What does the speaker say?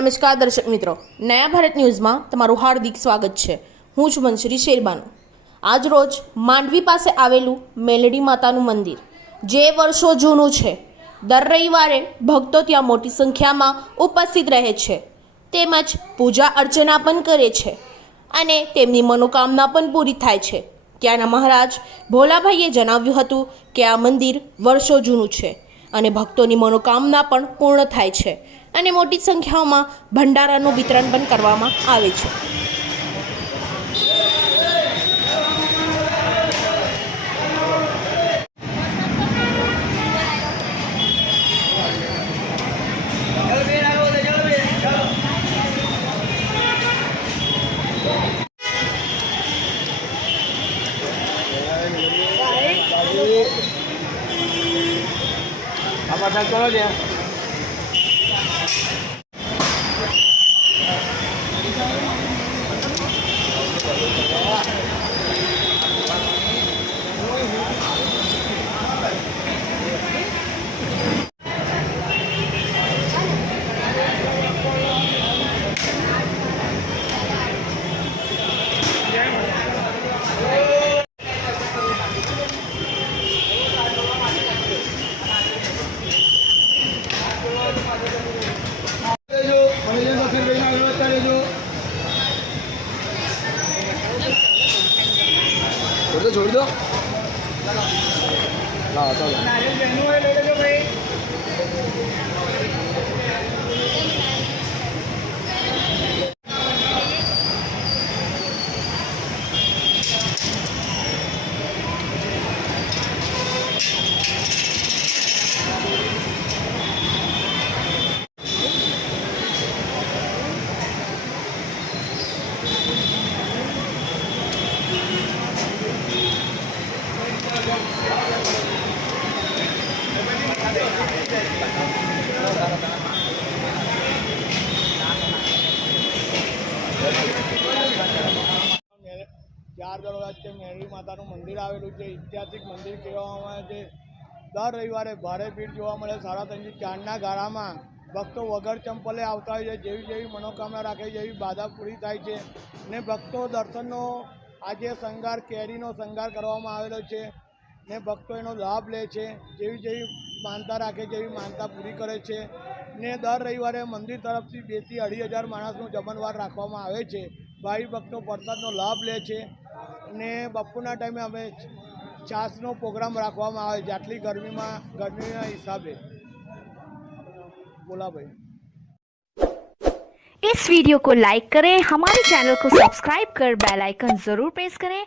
નમસ્કાર દર્શક મિત્રો, નયા ભારત ન્યૂઝમાં તમારું હાર્દિક સ્વાગત છે। હું છું મંસૂરી શેરબાનુ। આજ રોજ માંડવી પાસે આવેલું મેલડી માતાનું મંદિર જે વર્ષો જૂનું છે, દર રવિવારે ભક્તો ત્યાં મોટી સંખ્યામાં ઉપસ્થિત રહે છે તેમજ પૂજા અર્ચના પણ કરે છે અને તેમની મનોકામના પણ પૂરી થાય છે। ત્યાંના મહારાજ ભોલાભાઈએ જણાવ્યું હતું કે આ મંદિર વર્ષો જૂનું છે અને ભક્તોની મનોકામના પણ પૂર્ણ થાય છે અને મોટી સંખ્યામાં ભંડારાનું વિતરણ પણ કરવામાં આવે છે। छोड़ दो हाँ चलो ચાર દરવાજા છે। મેલડી માતાનું મંદિર આવેલું છે, ઐતિહાસિક મંદિર કહેવામાં આવે છે। દર રવિવારે ભારે ભીડ જોવા મળે। 3:30 થી 4ના ગાળામાં ભક્તો વગર ચંપલે આવતા હોય છે। જેવી જેવી મનોકામના રાખે જેવી બાધા પૂરી થાય છે ને ભક્તો દર્શનનો આજે શણગાર કેરીનો શણગાર કરવામાં આવેલો છે ને ભક્તો એનો લાભ લે છે। જેવી જેવી માનતા રાખે જેવી માનતા પૂરી કરે છે ને દર રવિવારે મંદિર તરફથી 2 થી 2.5 માણસનો જમણવાર રાખવામાં આવે છે। ભાઈ ભક્તો પ્રસાદનો લાભ લે છે ને બપોરના ટાઈમે અમે છાશનો પ્રોગ્રામ રાખવામાં આવે છે આટલી ગરમીના હિસાબે। बोला भाई। इस वीडियो को लाइक करें, हमारे चैनल को सब्सक्राइब कर बेल आइकन जरूर प्रेस करें